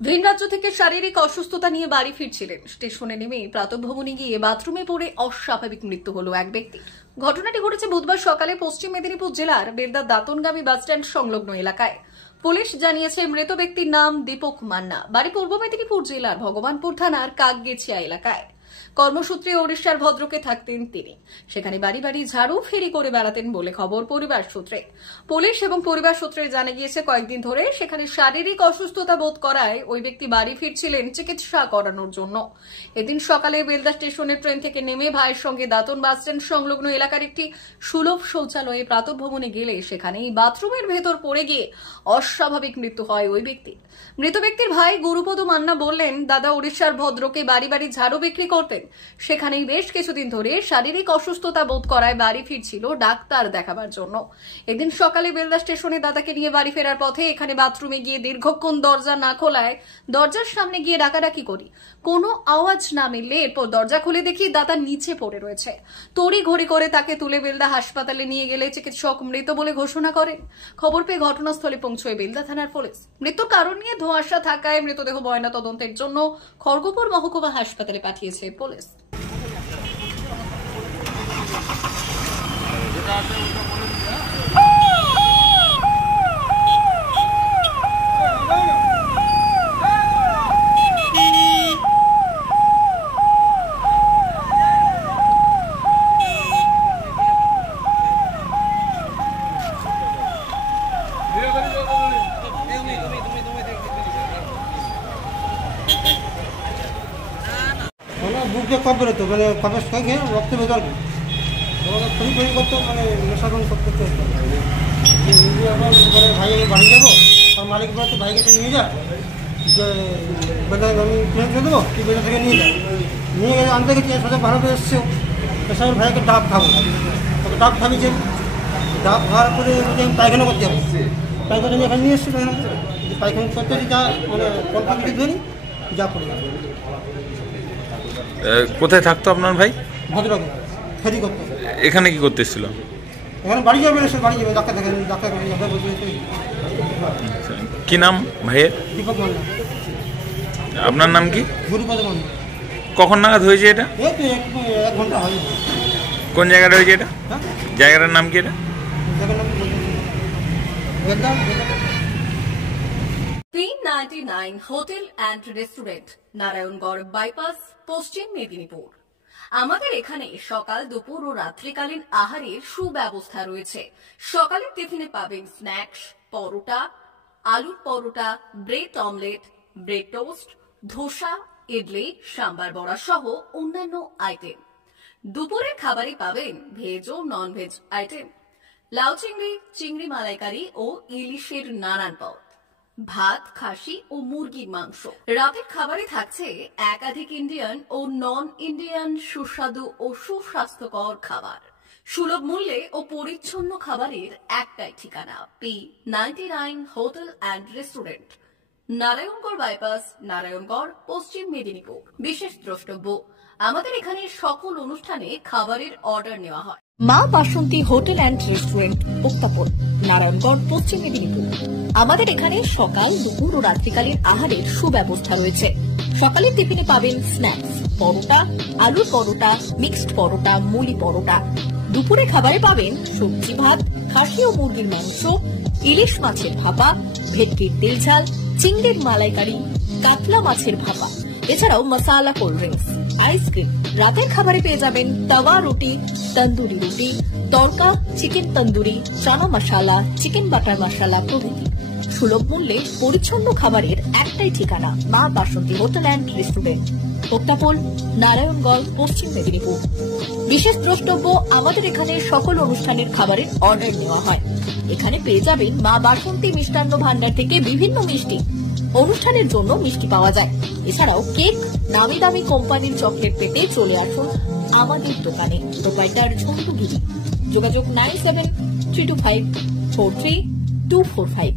ভিন রাজ্য থেকে শারীরিক অসুস্থতা নিয়ে বাড়ি ফিরছিলেন। স্টেশনে নেমে প্রাতঃভ্রমণে গিয়ে বাথরুমে পড়ে অস্বাভাবিক মৃত্যু হলো এক ব্যক্তি। ঘটনাটি ঘটেছে বুধবার সকালে পশ্চিম মেদিনীপুর জেলার বেলদার দাঁতনগামী বাসস্ট্যান্ড সংলগ্ন এলাকায়। পুলিশ জানিয়েছে মৃত ব্যক্তির নাম দীপক মান্না, বাড়ি পূর্ব মেদিনীপুর জেলার ভগবানপুর থানার কাকগেছিয়া এলাকায়। কর্মসূত্রে ওড়িশার ভদ্রকে থাকতেন তিনি। সেখানে বাড়ি বাড়ি ঝাড়ু ফেরি করে বেড়াতেন বলে খবর পরিবার সূত্রে। পুলিশ এবং পরিবার সূত্রে জানা গিয়েছে কয়েকদিন ধরে সেখানে শারীরিক অসুস্থতা বোধ করায় ওই ব্যক্তি বাড়ি ফিরছিলেন চিকিৎসা করানোর জন্য। এদিন সকালে বেলদা স্টেশনের ট্রেন থেকে নেমে ভাইয়ের সঙ্গে দাঁতন বাসস্ট্যান্ড সংলগ্ন এলাকার একটি সুলভ শৌচালয়ে প্রাতঃভ্রমণে গেলে সেখানেই বাথরুমের ভেতর পড়ে গিয়ে অস্বাভাবিক মৃত্যু হয় ওই ব্যক্তির। মৃত ব্যক্তির ভাই গুরুপদ মান্না বললেন, দাদা ওড়িশার ভদ্রকে বাড়ি বাড়ি ঝাড়ু বিক্রি করতেন। সেখানেই বেশ কিছুদিন ধরে শারীরিক অসুস্থতা বোধ করায় বাড়ি ফিরছিল ডাক্তার দেখাবার জন্য। এদিন সকালে বেলদা স্টেশনে দাদাকে নিয়ে বাড়ি ফেরার পথে এখানে বাথরুমে গিয়ে দীর্ঘক্ষণ দরজা না খোলায় দরজার সামনে গিয়ে ডাকাডাকি করি, কোনো আওয়াজ না মিললে এরপর দরজা খুলে দেখি দাদা নিচে পড়ে রয়েছে। তড়ি ঘড়ি করে তাকে তুলে বেলদা হাসপাতালে নিয়ে গেলে চিকিৎসক মৃত বলে ঘোষণা করেন। খবর পেয়ে ঘটনাস্থলে পৌঁছয় বেলদা থানার পুলিশ। মৃত্যুর কারণ নিয়ে ধোঁয়াশা থাকায় মৃতদেহ ময়না তদন্তের জন্য খড়গপুর মহকুমা হাসপাতালে পাঠিয়েছে পুলিশ। বুকে কম বেরোতো, মানে কবে খেয়ে রক্ত বেরোর খড়ি খড়ি করতো, মানে নেশাগ্রহণ করতে এখন ভাই আমি বাড়ি যাবো, আর মালিক বলতো ভাইকে নিয়ে যা, যে বেলা আমি ট্রেন চলে দেবো, তুই বেলা থেকে নিয়ে গেলে আনতে গেছি। সোজা ভারতে এসছে, এসে ভাইকে ডাব খাবো, তোকে ডাব খাবিয়েছেন। ডাব খাওয়ার পরে আমি পায়খানা করতে যাবো, পায়খানা এখানে নিয়ে এসছি। পায়খানা করতে যা মানে কল্পা কিছু ধরি যা করে। কোথায় থাকতো আপনার ভাই? ভদ্রকে ফেরি করতো। এখানে কি করতে এসেছিল? এখানে বাড়ি যাবে, বাড়ি যাবে, ডাক্তার দেখেন, ডাক্তার কি নাম ভাইয়ের? দীপক মান্না। আপনার নাম কি? গুরুপদ মান্না। কখন নাগাদ হয়েছে এটা? এই তো 1 ঘন্টা হয়। কোন জায়গাটা হয়েছে এটা? হ্যাঁ, জায়গাটার নাম কি এটা? জায়গার নাম Belda. 399 hotel and restaurant, Narayangarh bypass, পশ্চিম মেদিনীপুর। আমাদের এখানে সকাল, দুপুর ও রাত্রিকালীন আহারের সুব্যবস্থা রয়েছে। সকালের টিফিনে পাবেন স্ন্যাক্স, পরোটা, আলুর paratha, bread omelette, bread toast, dosa, idli, sambar vada সহ অন্যান্য আইটেম। দুপুরের খাবারে পাবেন ভেজ ও নন ভেজ আইটেম, লাউ চিংড়ি, চিংড়ি মালাইকারি ও ইলিশের নানান পদ, ভাত, খাসি ও মুরগির মাংস। রাতের খাবারে থাকছে একাধিক ইন্ডিয়ান ও নন ইন্ডিয়ান সুস্বাদু ও সুস্বাস্থ্যকর খাবার। সুলভ মূল্যে ও পরিচ্ছন্ন খাবারের একটাই ঠিকানা, P99 hotel and restaurant, Narayangarh bypass, Narayangarh, পশ্চিম মেদিনীপুর। বিশেষ দ্রষ্টব্য, আমাদের এখানে সকল অনুষ্ঠানে খাবারের অর্ডার নেওয়া হয়। মা বাসন্তী হোটেল অ্যান্ড রেস্টুরেন্ট, উত্তাপন, নারায়ণগড়, পশ্চিম মেদিনীপুর। আমাদের এখানে সকাল, দুপুর ও রাত্রিকালীন আহারের সুব্যবস্থা রয়েছে। সকালের টিফিনে পাবেন স্ন্যাক্স, পরোটা, আলুর পরোটা, মিক্সড পরোটা, মুলি পরোটা। দুপুরে খাবারে পাবেন সবজি ভাত, খাসি ও মুরগির মাংস, ইলিশ মাছের ভাপা, ভেটকির তেল ঝাল, চিংড়ির মালাইকারি, কাতলা মাছের ভাপা, এছাড়াও মশালা কোল্ড ড্রিঙ্কস, আইসক্রিম। রাতের খাবারে পেয়ে যাবেন তাওয়া রুটি, তন্দুরি রুটি, তড়কা, চিকেন তন্দুরি, চানা মশালা, চিকেন বাটার মশালা প্রভৃতি। সুলভ মূল্যে পরিচ্ছন্ন খাবারের একটাই ঠিকানা, মা বাসন্তী হোটেল অ্যান্ড রেস্টুরেন্ট, উত্তাপন, নারায়ণগড়, পশ্চিম মেদিনীপুর। বিশেষ দ্রষ্টব্য, আমাদের এখানে সকল অনুষ্ঠানের খাবারের অর্ডার নেওয়া হয়। এখানে পেয়ে যাবেন মা বাসন্তী মিষ্টান্ন ভান্ডার থেকে বিভিন্ন মিষ্টি। অনুষ্ঠানের জন্য মিষ্টি পাওয়া যায়। এছাড়াও কেক, নামি দামি কোম্পানির চকলেট পেতে চলে আসুন আমাদের দোকানে। প্রোপাইটার ঝন্টু গিরি। যোগাযোগ 9732543245।